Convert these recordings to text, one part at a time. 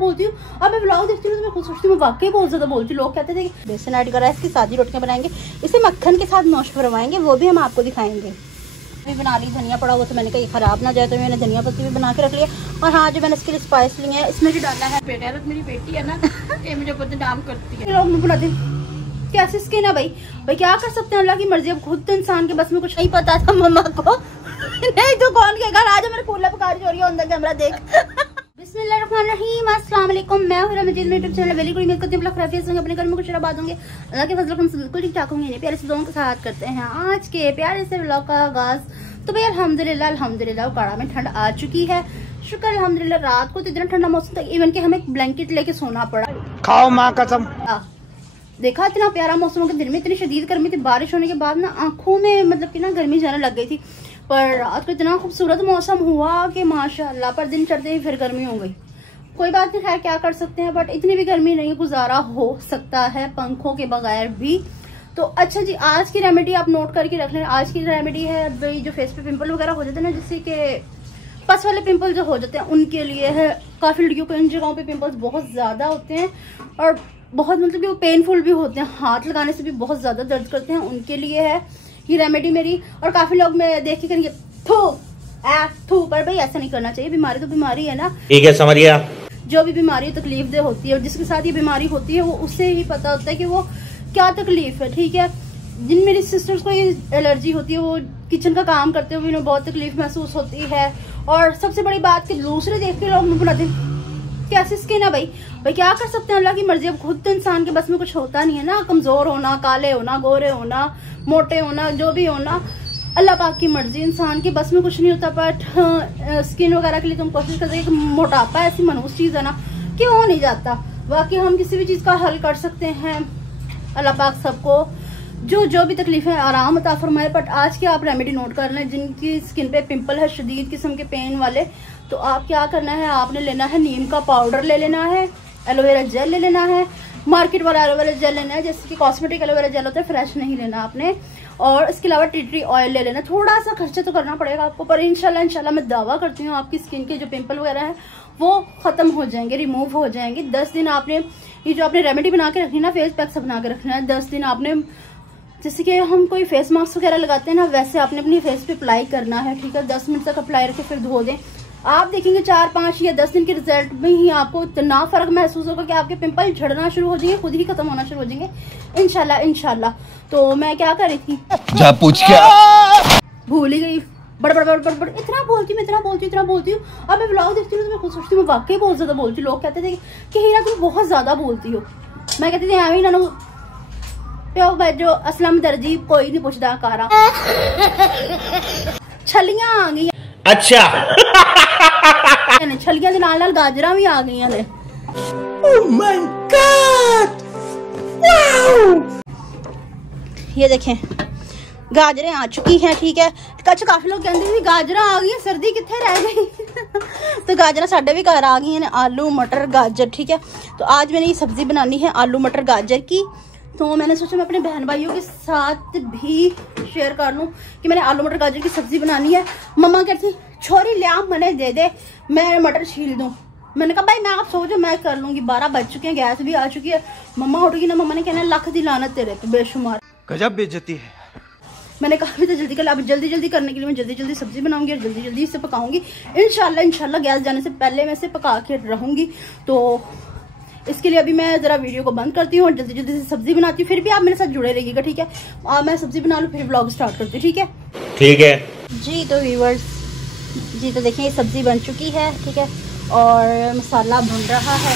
बोलती हूँ। अब मैं व्लॉग देखती हूँ तो मैं खुद सोचती हूँ, मैं वाकई बहुत ज्यादा बोलती हूँ। लोग कहते थे कि बेसन ऐड करा है, इसकी सादी रोटियां बनाएंगे, इसे मक्खन के साथ नोश फरमाएंगे, वो भी हम आपको दिखाएंगे। अभी बना ली, धनिया पड़ा हुआ तो मैंने कहा ये खराब ना जाए, तो मैंने धनिया पत्ती भी बना के रख लिया। और हाँ, जो मैंने इसके लिए स्पाइस लिए हैं, इसमें जो डाला है बेटा, मेरी बेटी है ना, ये मुझे बदनाम करती है। लोग बनाते कैसे स्किन है भाई क्या कर सकते हैं, अल्लाह की मर्जी। अब खुद तो इंसान के बस में कुछ नहीं पता था मम्मा को नहीं तो कौन के घर आज मेरे कूलर पकार हो रही है अंदर कैमरा देख। बिस्मिल्लाहिर्रहमानिर्रहीम, अस्सलाम वालेकुम। मैं हूं मजीद, मेरे यूट्यूब चैनल वेली कुड़ी में करती हूं। खैरियत से अपने घर में खुश आबाद होंगे, अल्लाह के फजल से बिल्कुल ठीक ठाक होंगे। प्यारे से दोनों के साथ करते हैं आज के प्यारे से व्लॉग का आगाज। तो भाई अल्हम्दुलिल्लाह काड़ा में ठंड आ चुकी है, शुक्र अल्हम्दुलिल्लाह। रात को तो इतना ठंडा मौसम था, इवन कि हमें एक ब्लैंकेट लेके सोना पड़ा। खाओ माँ कसम। देखा इतना प्यारा मौसम हो, दिन में इतनी शदीद गर्मी थी, बारिश होने के बाद ना आंखों में मतलब कि ना गर्मी जाने लग गई थी। पर रात को इतना खूबसूरत मौसम हुआ कि माशाल्लाह, पर दिन चढ़ते ही फिर गर्मी हो गई। कोई बात नहीं, खैर क्या कर सकते हैं, बट इतनी भी गर्मी नहीं, गुजारा हो सकता है पंखों के बगैर भी। तो अच्छा जी, आज की रेमेडी आप नोट करके रख लें। आज की रेमेडी है भाई, जो फेस पे पिंपल वगैरह हो जाते हैं ना, जिससे कि पस वाले पिंपल जो हो जाते हैं उनके लिए है। काफी लड़कियों को इन जगहों पे पिंपल्स बहुत ज्यादा होते हैं और बहुत मतलब कि वो पेनफुल भी होते हैं, हाथ लगाने से भी बहुत ज्यादा दर्द करते हैं, उनके लिए है ये रेमेडी मेरी। और काफी लोग मैं देख के करेंगे थू पर भाई ऐसा नहीं करना चाहिए, बीमारी तो बीमारी है ना, ठीक है समझ गया। जो भी बीमारी तकलीफ दे होती है और जिसके साथ ये बीमारी होती है वो उससे ही पता होता है कि वो क्या तकलीफ है, ठीक है। जिन मेरी सिस्टर्स को ये एलर्जी होती है, वो किचन का काम करते हुए उन्हें बहुत तकलीफ महसूस होती है। और सबसे बड़ी बात कि दूसरे देख के लोग बनाते कैसे स्किन है भाई क्या कर सकते हैं, अल्लाह की मर्जी। अब खुद तो इंसान के बस में कुछ होता नहीं है ना, कमजोर होना, काले होना, गोरे होना, मोटे होना, जो भी होना अल्लाह पाक की मर्जी, इंसान के बस में कुछ नहीं होता। बट स्किन वगैरह के लिए तुम कोशिश करते हैं। मोटापा ऐसी मनहूस चीज है ना कि हो नहीं जाता। बाकी हम किसी भी चीज का हल कर सकते हैं। अल्लाह पाक सबको जो भी तकलीफ है आराम अता फरमाए। बट आज के आप रेमेडी नोट कर लें, जिनकी स्किन पे पिंपल है, शदीद किस्म के पेन वाले, तो आप क्या करना है, आपने लेना है नीम का पाउडर ले लेना है, एलोवेरा जेल ले लेना है, मार्केट वाला एलोवेरा जेल लेना है, जैसे कि कॉस्मेटिक एलोवेरा जेल होता है, फ्रेश नहीं लेना आपने। और इसके अलावा टी ट्री ऑयल ले लेना। थोड़ा सा खर्चा तो करना पड़ेगा आपको, पर इंशाल्लाह मैं दावा करती हूँ आपकी स्किन के जो पिंपल वगैरह है वो खत्म हो जाएंगे, रिमूव हो जाएंगे। 10 दिन आपने ये जो आपने रेमेडी बना के रखनी है ना, फेस पैक से बना के रखना है। 10 दिन आपने, जैसे कि हम कोई फेस मास्क वगैरह लगाते हैं ना, वैसे आपने अपनी फेस पे अप्लाई करना है, ठीक है। 10 मिनट तक अप्लाई करके फिर धो दें। आप देखेंगे 4, 5 या 10 दिन के रिजल्ट में ही आपको इतना फर्क महसूस होगा कि आपके पिंपल झड़ना शुरू हो जाएंगे, खुद ही खत्म होना शुरू हो जाएंगे इंशाल्लाह। तो मैं क्या कर रही थी, जा पूछ क्या भूल ही गई। बड़ इतना बोलती हूँ। अब मैं व्लॉग देखती हूँ तो मैं खुद सोचती हूँ, मैं वाकई बहुत ज्यादा बोलती हूँ। लोग कहते थे कि हीरा तुम बहुत ज्यादा बोलती हो। मैं कहती थी एवं ना प्यो जो असलम दर्जी कोई नहीं पूछता कारा छलियां आ गई। अच्छा छलियां के नाल गाजरा भी आ गई ने। Oh my God, wow. ये देखें गाजरें आ चुकी हैं, ठीक है। अच्छा, काफी लोग कहते हैं गाजरा आ गई, सर्दी कितने रह गई तो गाजरा साढ़े भी घर आ गई हैं, आलू मटर गाजर, ठीक है। तो आज मैंने ये सब्जी बनानी है आलू मटर गाजर की। तो मैंने सोचा मैं अपने बहन भाइयों के साथ भी शेयर कर लूँ कि मैंने आलू मटर गाजर की सब्जी बनानी है। मम्मा कहती छोरी लिया मैंने दे मैं मटर छील दूँ। मैंने कहा भाई मैं आप सो जाओ, मैं कर लूंगी। 12 बज चुके हैं, गैस भी आ चुकी है। मम्मा उठेगी ना, मम्मा ने कहना लख दी लानत तेरे पे बेशुमार, गजब बेइज्जती है। मैंने कहा भी तो जल्दी कर, अब जल्दी करने के लिए मैं जल्दी सब्जी बनाऊंगी और जल्दी इसे पकाऊंगी। इंशाल्लाह गैस जाने से पहले मैं इसे पका के रहूंगी। तो इसके लिए अभी मैं जरा वीडियो को बंद करती हूँ और जल्दी से सब्जी बनाती हूँ। फिर भी आप मेरे साथ जुड़े रहिएगा, ठीक है। मैं सब्जी बना लूँ फिर व्लॉग स्टार्ट करती हूँ, ठीक है। ठीक है जी। तो व्यूअर्स जी, तो देखिए ये सब्जी बन चुकी है, ठीक है। और मसाला भुन रहा है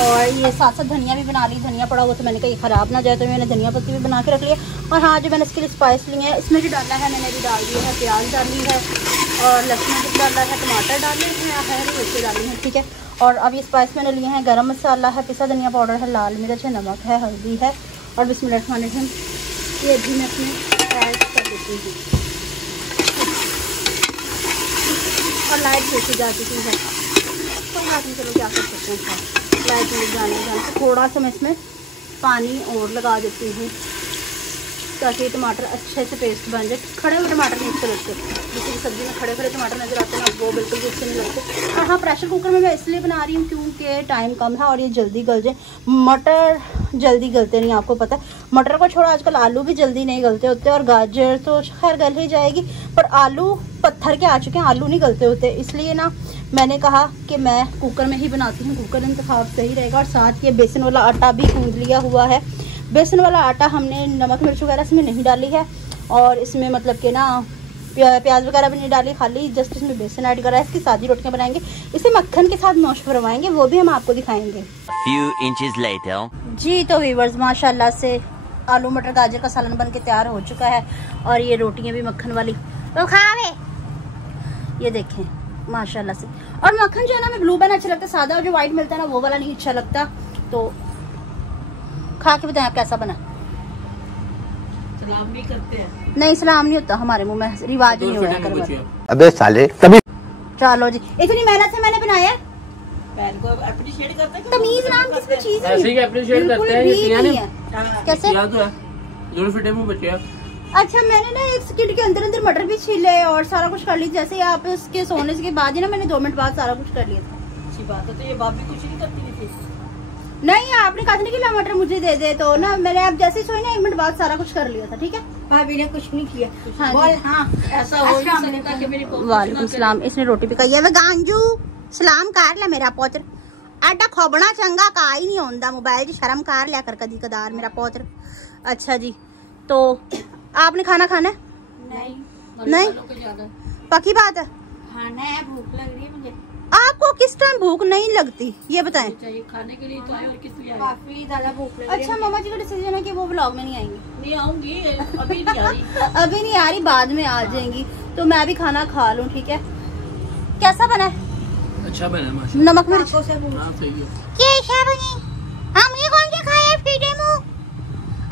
और ये साथ धनिया भी बना ली। धनिया पड़ा हुआ तो मैंने कहा ये खराब ना जाए, तो मैंने धनिया पत्ती भी बना के रख लिया। और हाँ, जो मैंने इसके लिए स्पाइस लिए हैं, इसमें जो डाला है मैंने भी डाल दिया है, प्याज डाली है और लहसुन भी डाला है, टमाटर डाले हैं, हरी मिर्ची डाली है, ठीक है। और अब ये स्पाइस मैंने लिए हैं, गरम मसाला है, पिसा धनिया पाउडर है, लाल मिर्च है, नमक है, हल्दी है और बिस्मिल्लाहिर्रहमानिर्रहीम ये भी मैं इसमें ऐड कर देती हूँ। और लाइट बेची जा चुकी है, कोई बात नहीं, चलो क्या कर सकते हैं। लाइट में जाने से थोड़ा सा मैं इसमें पानी और लगा देती हूँ। ताकि टमाटर अच्छे से पेस्ट बन जाए। खड़े हुए टमाटर नहीं अच्छे लगते, जैसे सब्जी में खड़े खड़े टमाटर नजर आते हैं वो बिल्कुल भी अच्छे नहीं लगते। और हाँ, प्रेशर कुकर में मैं इसलिए बना रही हूँ क्योंकि टाइम कम था और ये जल्दी गल जाए। मटर जल्दी गलते नहीं, आपको पता है। मटर को छोड़ो आजकल आलू भी जल्दी नहीं गलते होते, और गाजर तो खैर गल ही जाएगी, पर आलू पत्थर के आ चुके हैं, आलू नहीं गलते होते। इसलिए ना मैंने कहा कि मैं कुकर में ही बनाती हूँ, कुकर इंतखाब सही रहेगा। और साथ ये बेसन वाला आटा भी गूंद लिया हुआ है। बेसन वाला आटा हमने नमक मिर्च वगैरह इसमें नहीं डाली है, और इसमें मतलब कि ना प्याज वगैरह भी नहीं डाली, खाली जस्ट इसमें बेसन ऐड करा है। इसकी सादी रोटियां बनाएंगे, इसे मक्खन के साथ नौश फरमाएंगे, वो भी हम आपको दिखाएंगे। Few inches later. जी तो व्यूअर्स, माशाल्लाह से आलू मटर गाजर का सालन बन के तैयार हो चुका है, और ये रोटियां भी मक्खन वाली तो खावे, ये देखें माशाल्लाह से। और मक्खन जो है ना, हमें ब्लू बना अच्छा लगता है, सादा जो व्हाइट मिलता है ना वो वाला नहीं अच्छा लगता। तो खा के बताएं आप कैसा बना। सलाम भी करते हैं? नहीं, सलाम नहीं होता हमारे मुंह में, रिवाज नहीं होता। अबे साले तभी। चलो जी, इतनी मेहनत से मैंने बनाया, पैर को अप्रिशिएट करते हैं। तमीज नाम किस चीज है, ऐसे ही अप्रिशिएट करते हैं, ये नहीं है। कैसे याद है जोड़ फिटे मुंह बच्चे। अच्छा, मैंने ना एक सेकंड के अंदर अंदर मटर भी छीले और सारा कुछ कर लिया। जैसे आप उसके सोने के बाद ही ना, मैंने 2 मिनट बाद सारा कुछ कर लिया था। अच्छी बात है। तो ये बाप भी कुछ नहीं करती थी? नहीं, आपने कहा था कि मटर मुझे दे दे, तो ना मैंने आप जैसे ही सोई ना 1 मिनट बाद सारा कुछ कर लिया था। ठीक है, भाभी ने कुछ नहीं किया। हाँ बोल, हाँ ऐसा हो ही नहीं सकता कि मेरी वालेकुम सलाम। इसने रोटी भी खाई है। गांजू सलाम कर ले मेरा पोतर, आटा खोबना चंगा का ही नहीं होंदा, मोबाइल जी शर्म कर लिया कर कदी कदार मेरा पोतर। अच्छा जी, तो आपने खाना खाना है? नहीं पक्की बात है। खाना है, भूख लग रही है मुझे। आपको किस टाइम भूख नहीं लगती ये बताएं? चाहिए खाने के लिए तो आए, और किस लिए आए? काफी ज्यादा भूख लग रही है। अच्छा, मामा जी का डिसीजन है कि वो व्लॉग में नहीं आएंगी। नहीं आऊंगी, अभी नहीं आ रही। अभी नहीं आ रही, बाद में आ जाएंगी। तो मैं भी खाना खा लूं, ठीक है? कैसा बना है? अच्छा बना है माशाल्लाह। नमक मिर्च हाँ सही है। कैसा बनी? हम ये कौन से खाए फीटे मुंह?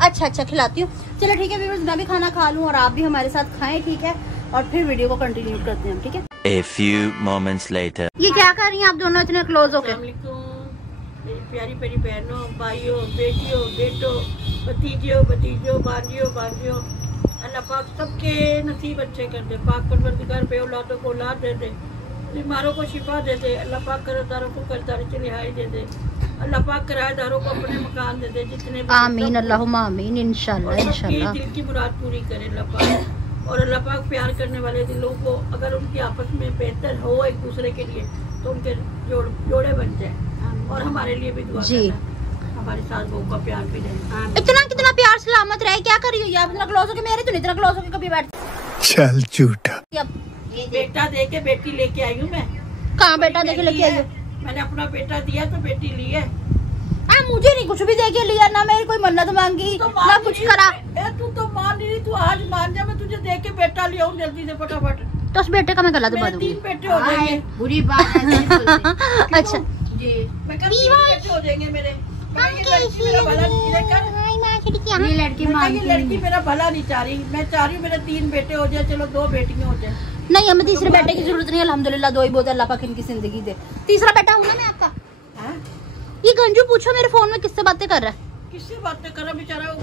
अच्छा अच्छा, खिलाती हूँ। चलो ठीक है व्यूअर्स, मैं भी खाना खा लूँ और आप भी हमारे साथ खाएं, ठीक है? और फिर वीडियो को कंटिन्यू करते हैं, ठीक है? A few moments later. ये क्या कर रही हैं आप दोनों इतने क्लोज होके? मेरी प्यारी प्यारी बहनों, भाइयों, बेटियों, बेटों, भतीजियों, भतीजों, भांजियों, अल्लाह पाक सबके नसीब अच्छे कर दे। पाक परवरदिगार पे औलादों को औलाद दे दे, बीमारों को शिफा दे दे। अल्लाह पाक कर्जदारों को कर्जदारी से रिहाई दे दे। अल्लाह पाक किराएदारों को अपने मकान दे दे, जितने भी आमीन अल्लाहुम्मा आमीन, इंशाल्लाह इंशाल्लाह। दिल की मुराद पूरी करे अल्लाह पाक। और अल्लाह पाक प्यार करने वाले दिलों को, अगर उनकी आपस में बेहतर हो एक दूसरे के लिए, तो उनके जोड़े बन जाए। और हमारे लिए भी दुआ जी, हमारे साथ बहू का प्यार भी दे। इतना कितना प्यार सलामत रहे। क्या कर रही हो आप? इतना क्लोज होके, मेरे तो नहीं इतना क्लोज होके कभी बैठ। चल झूठा। ये बेटा दे के बेटी लेके आई हूँ मैं। कहाँ बेटा देके लेके आई हो? मैंने अपना बेटा दिया तो बेटी ली है। मुझे नहीं कुछ भी देके लिया, ना मेरी कोई मन्नत मांगी, तो ना कुछ करा। तू तो मान नहीं रही, तू आज मान जा। मैं तुझे देख के बेटा लिया हूँ जल्दी से फटाफट। तो उस बेटे का मैं गला दबा मेरे दूंगी। 3 बेटे हो जाएंगे। बुरी बात है नहीं बोलती। अच्छा जी, मैं कल 3 बेटे हो जाएंगे मेरे। ये लड़की मेरा भला नहीं देखकर, ये लड़की ये लड़की मेरा भला नहीं चाह रही। मैं चाह रही हूँ मेरे 3 बेटे हो जाए, चलो 2 बेटियां हो जाए। नहीं, हमें तीसरे बेटे की जरूरत नहीं, अल्हम्दुलिल्लाह 2 ही बहुत है। अल्लाह पाक इनकी जिंदगी दे। तीसरा बेटा हूँ ना मैं आपका। ये गंजू पूछो मेरे फोन में किससे बातें कर रहा है? किससे बातें कर रहा बेचारा?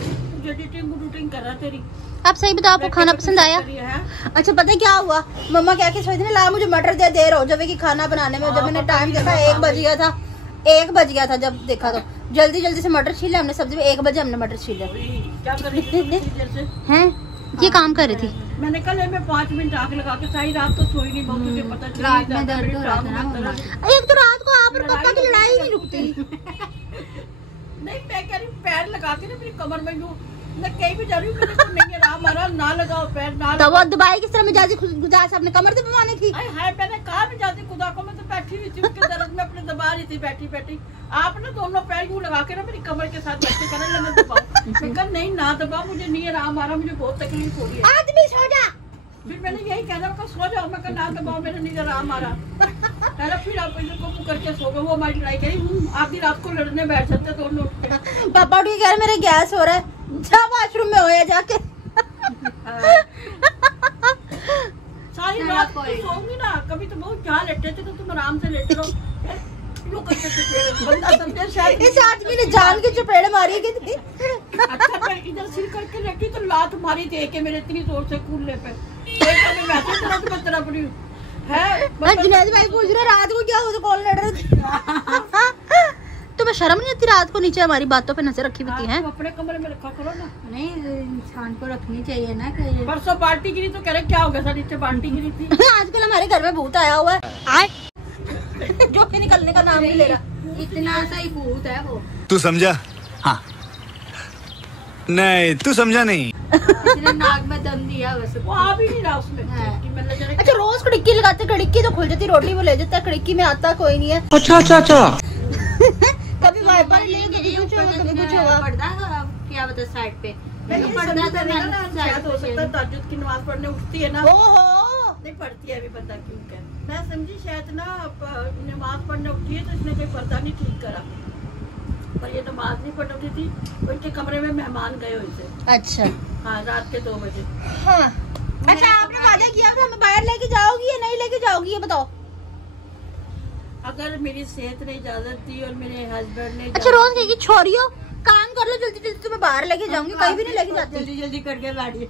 एडिटिंग कर रहा तेरी। आप सही बताओ, आपको खाना पसंद आया? अच्छा, पता है क्या हुआ? मम्मा क्या सोच रही थी, ला मुझे मटर दे, देर हो जाएगी खाना बनाने में। जब मैंने टाइम देखा 1 बज गया था। 1 बज गया था जब देखा, तो जल्दी जल्दी से मटर छीले हमने सब्जी में। 1 बजे हमने मटर छीले। क्या कर रही थी? हैं ये काम कर रही थी। मैंने कल मैं 5 मिनट आग लगा के सारी रात तो सोई नहीं। बहुत तुझे पता चला रात में दर्द हो रहा था ना। एक तो रात को आप और पापा की लड़ाई नहीं रुकती। नहीं, मैं कह रही पैर लगा के ना मेरी कमर में यूं मैं कहीं भी जा रही हूँ, मेरे को नहीं आराम आ रहा। ना लगाओ पैर, ना तो वो दबाई किस तरह मिजाजी गुजारिश अपने कमर से दबानी थी। हाय, मैंने कहा भी जाती खुदा को। मैं तो बैठी हुई थी उसके दर्द में अपने दबा रही थी बैठी। आप ना दोनों पैर यूं लगा के ना मेरी कमर के साथ बैठे करने लगे दबाओ। मैं कहा नहीं, ना दबाओ, मुझे नहीं आराम आ रहा, मुझे बहुत तकलीफ हो रही है। आदमी सो जा। फिर मैंने यही कहना, सो जाओ। मैं कहा ना दबाओ, मेरे नहीं आराम आ रहा। फिर आप इनको मुँह करके सो गए। वो हमारी लड़ाई करी, आधी रात को लड़ने बैठ जाते दोनों। पापा उठ के कह रहे मेरे गैस हो रहा है, जा वॉशरूम में होया जाके। सारी रात को सोऊंगी ना, कभी तो बहुत जहाँ लेटे थे तो तुम आराम से लेटे रहो। यूं करके चपेड़ बंदा समझे शायद इस आदमी ने जान के चपेड़ मारी है कितनी। अच्छा मैं इधर सिर करके रखी तो लात मारी दे के मेरे इतनी जोर से कूलने पे मैं तो तरह पड़ी है। जुनैद भाई पूछ रहे रात को क्या हो कॉल लड़ रहे तुम्हें शर्म नहीं आती रात को नीचे हमारी बातों पे नजर रखी होती है? अपने कमरे में रखा करो ना। नहीं इंसान को रखनी चाहिए ना कि परसों बाल्टी गिरी तो कह रहे क्या हो गया, नीचे बाल्टी गिरी थी। आजकल हमारे घर में भूत आया हुआ है जो कि निकलने का नाम नहीं ले रहा। इतना सा ही भूत है वो। तू समझा? हाँ नहीं तू समझा नहीं। इसने नाक में दम दिया बस। वो आ भी नहीं रहा उसमें। हाँ। कि मतलब जरा अच्छा रोज खिड़की लगाते, खिड़की तो खुल जाती, रोटी वो ले जाता है, खिड़की में आता कोई नहीं है। अच्छा कभी वाइपर ले कभी कुछ होगा कभी कुछ होगा। पर्दा क्या बता साइड पे नहीं, पर्दा समझ तो नहीं मैंने ना, शायद हो सकता है तहज्जुद की नमाज पढ़ने उठती है ना, ओहो नहीं पढ़ती है अभी पता क्यों क्या। मैं समझी शायद ना नमाज पढ़ने उठी है तो इसने कोई पर्दा नहीं ठीक करा, पर ये नमाज नहीं पढ़ उठी थी। उनके कमरे में मेहमान गए हुए थे। अच्छा हाँ रात के 2 बजे। हाँ अच्छा आपने वादा किया कि हमें बाहर लेके जाओगी या नहीं लेके जाओगी ये बताओ। अगर मेरी सेहत ने इजाजत दी और मेरे हस्बैंड ने अच्छा रोज कहेगी छोरियो काम कर लो जल्दी जल्दी, तुम्हें बाहर लेके जाऊंगी, कहीं भी नहीं लेके जाती। जल्दी जल्दी करके बैठिए।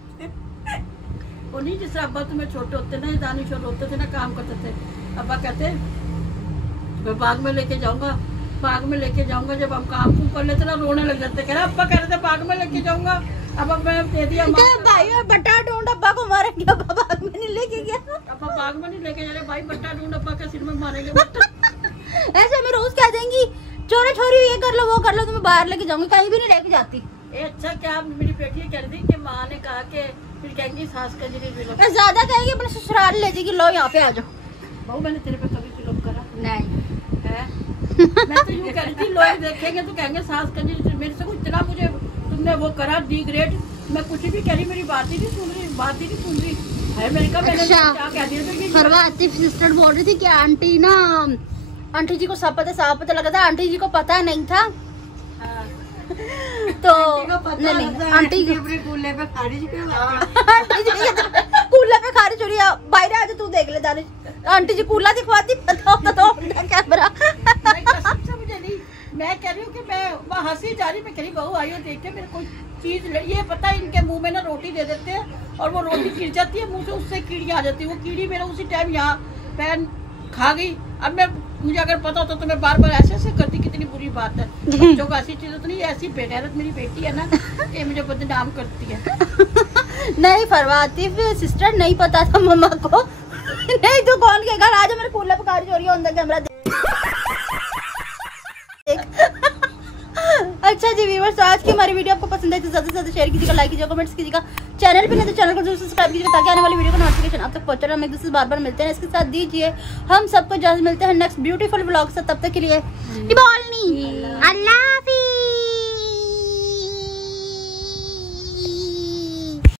वो नहीं जिस अब्बा तुम्हें छोटे होते ना, दानिश होते थे ना, काम करते थे, अब्बा कहते मैं बाग में लेके जाऊंगा, बाग में लेके जाऊंगा। जब हम काम कुम कर लेते ना रोने लग जाते, कह रहे अब्बा कह रहे थे बाग में लेके जाऊंगा, अब मैं दे दिया भाई और बट्टा ढूंढ अब्बा को मारेंगे, अब्बा बाग में नहीं लेके गया। अब्बा बाग में नहीं लेके जा रहे भाई, बट्टा ढूंढ अब्बा के सिर में मारेंगे। ऐसे हमें रोज कह देंगी चोरे छोरी ये कर लो वो कर लो, तुम्हें बाहर लेके जाऊंगी, कहीं भी नहीं लेके जाती। अच्छा क्या मेरी बेटी कह रही थी कि माँ ने कहा कि फिर कहेंगी सास का जिले मैं ज्यादा कहेंगे अपने ससुराल ले जाएगी, लो यहाँ पे आ जाओ। बहू मैंने तेरे पे कभी जुल्म करा नहीं है? मैं तो यूँ कह रही थी लोग देखेंगे तो कहेंगे सास का जिले, मेरे से कुछ इतना मुझे तुमने वो करा डिग्रेड। मैं कुछ भी कह रही, मेरी बात ही नहीं सुन रही, बात ही नहीं सुन रही है। मैंने कहा मैंने क्या कह दिया तो ये फरवा आतिफ सिस्टर बोल रही थी कि आंटी ना, आंटी जी को सब पता लगा था, आंटी जी को पता नहीं था। तो नहीं आंटी अपने कूल्हे पे खारिज क्यों कूल्हा पे खारिज हो रही है, बाहर आ जा तू देख ले दानिश, आंटी जी कूल्हा दिखवाती पता होता तो कैमरा। कसम से मुझे नहीं, मैं कह रही हूँ कि मैं वहाँ हंसी जा रही, मैं कह रही बहू आई हो देखते मेरे कोई चीज ये पता है इनके मुंह में ना रोटी दे देते हैं और वो रोटी गिर जाती है मुंह से, उससे कीड़ी आ जाती है। वो कीड़ी मेरा उसी टाइम यहाँ पैन खा गई। अब मैं मुझे अगर पता होता तो मैं बार बार ऐसे ऐसे करती, कितनी बुरी बात है। बच्चों को ऐसी चीजें तो नहीं, ऐसी बेगैरत मेरी बेटी है ना कि मुझे बदनाम करती है। नहीं फरवा आतिफ सिस्टर नहीं पता था मम्मा को। नहीं तो कौन के घर आज मेरे कूल्हा पे खारिज हो रही है, अंदर कैमरा देख। अच्छा जी व्यूअर्स, तो आज की हमारी वीडियो आपको पसंद आई तो ज्यादा से ज्यादा शेयर कीजिएगा, लाइक कीजिएगा, कमेंट्स कीजिएगा। चैनल पे नहीं तो चैनल को जरूर सब्सक्राइब कीजिएगा ताकि आने वाली वीडियो का नोटिफिकेशन आप तक पहुंचे। हम एक दूसरे से बार बार मिलते हैं, इसके साथ दीजिए हम सबको इजाजत, मिलते हैं नेक्स्ट ब्यूटीफुल व्लॉग से। तब तक के लिए